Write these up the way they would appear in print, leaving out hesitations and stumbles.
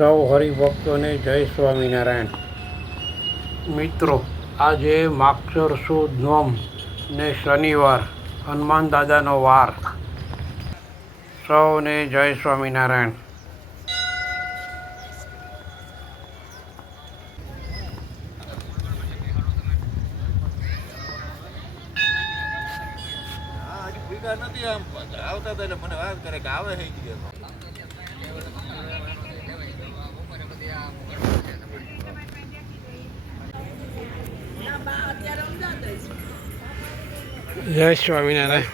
સૌ હરિભક્તોને જય સ્વામિનારાયણ। મિત્રો, આજે માગસર સુદ નોમ ને શનિવાર, હનુમાન દાદાનો વાર। સૌને જય સ્વામિનારાયણ। નથી આમ આવતા હતા એટલે મને વાત કરે કે આવે છે જય સ્વામિનારાયણ।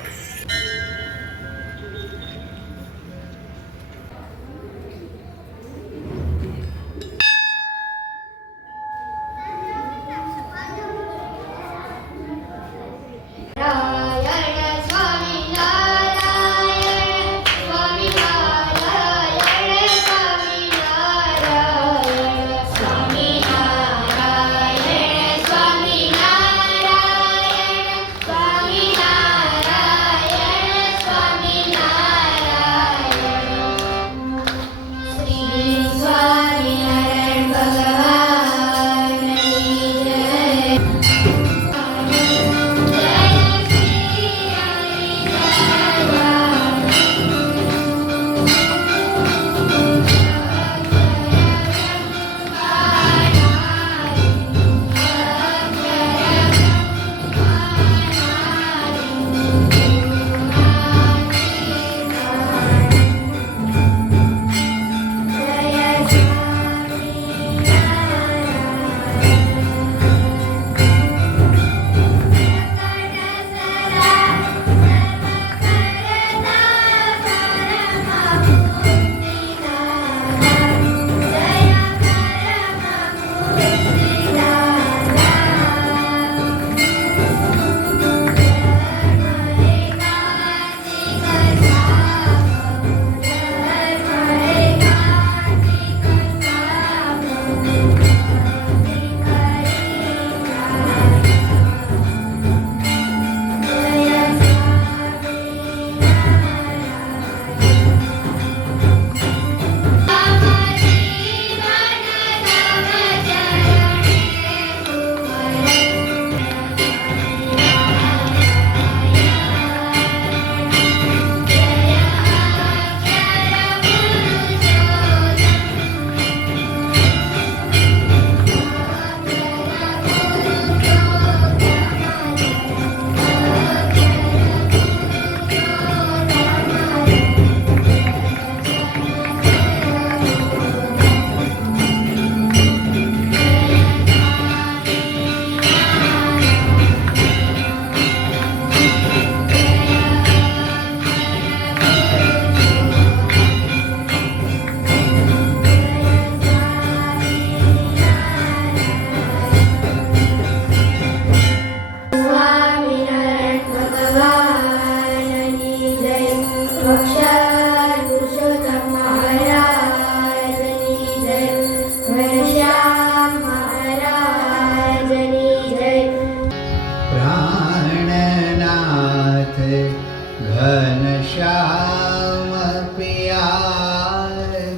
घनश्याम पिया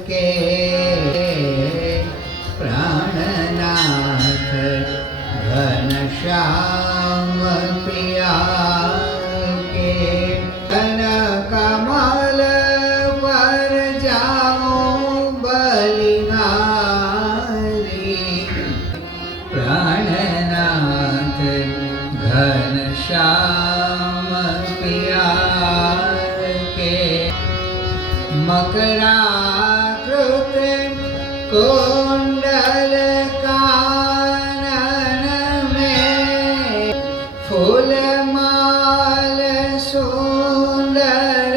के प्राणनाथ घनश्याम पिया के घन कमल पर जाओ बलिहारी प्राणनाथ घनश्याम पिया मकराकृत कुंडल कानन में फूलमाल सुंदर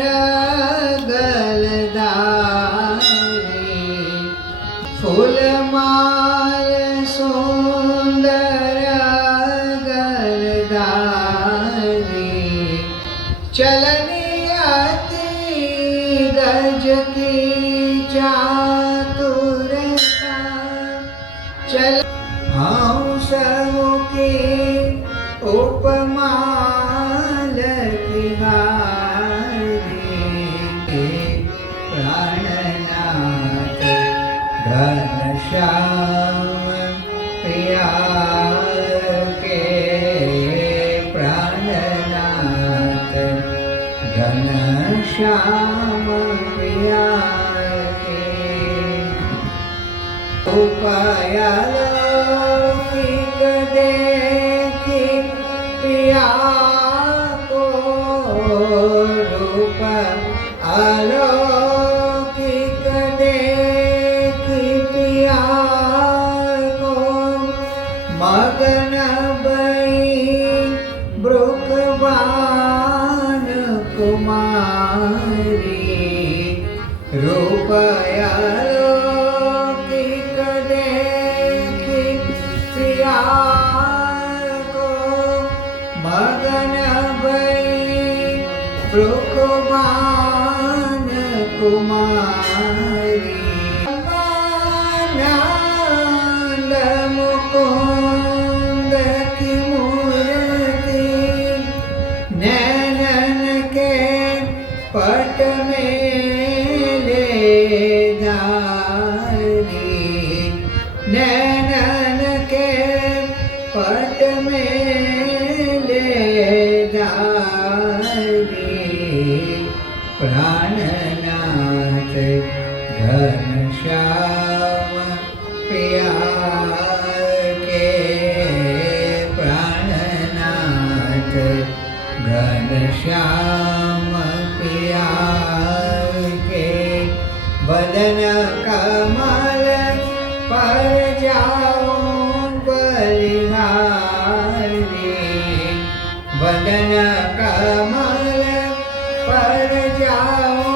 गलधारी फूलमाल सुंदर गलधारी चलनी गज की चातुरता चल हंस के उपमा लखिहारी प्राणनाथ ઘનશ્યામ પિયા કે પ્રાણનાથ ઘનશ્યામ પિયા કે ઉપાયાલૌકિક દેખી પિયા કો રૂપ अलौकिक देखी पिया को मगन बई ब्रुकवान कुमारी रूप अलौकिक देखी पिया को मगन बई ब्रुकवान कुमारी नंद मुकुंद की मूर्ति नैनन के पट में ले धारी नैनन के पट में ले धारी प्राणनाथ घनश्याम पिया के प्राणनाथ घनश्याम पिया के बदन कमल पर जाओ बलिहारी बदन कमल पर जाओ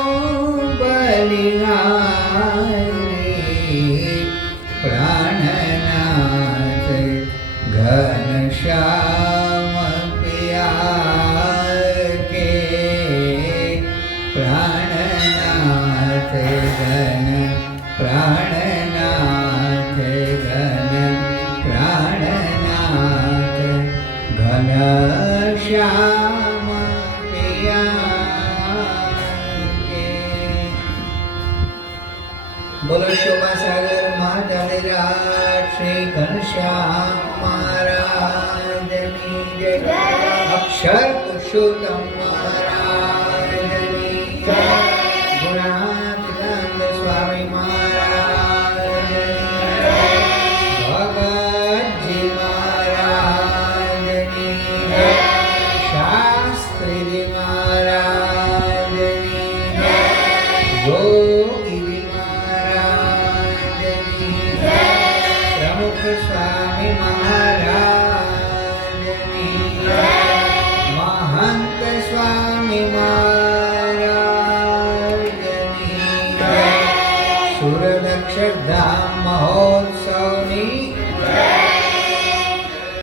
बलिहारी प्राणनाथ घनश्याम पिया के प्राणनाथ घन प्राणनाथ घन प्राणनाथ घनश्याम बोलो शोभा सागर महाराज श्री घनश्याम महाराज जय अक्षर पुरुषोत्तम महाराज जय गुणातीतानंद स्वामी महाराज भगत जी महाराज शास्त्री जी महाराज स्वामी महाराज महंत स्वामी महाराज सुरदक्षधाम महोत्सवनी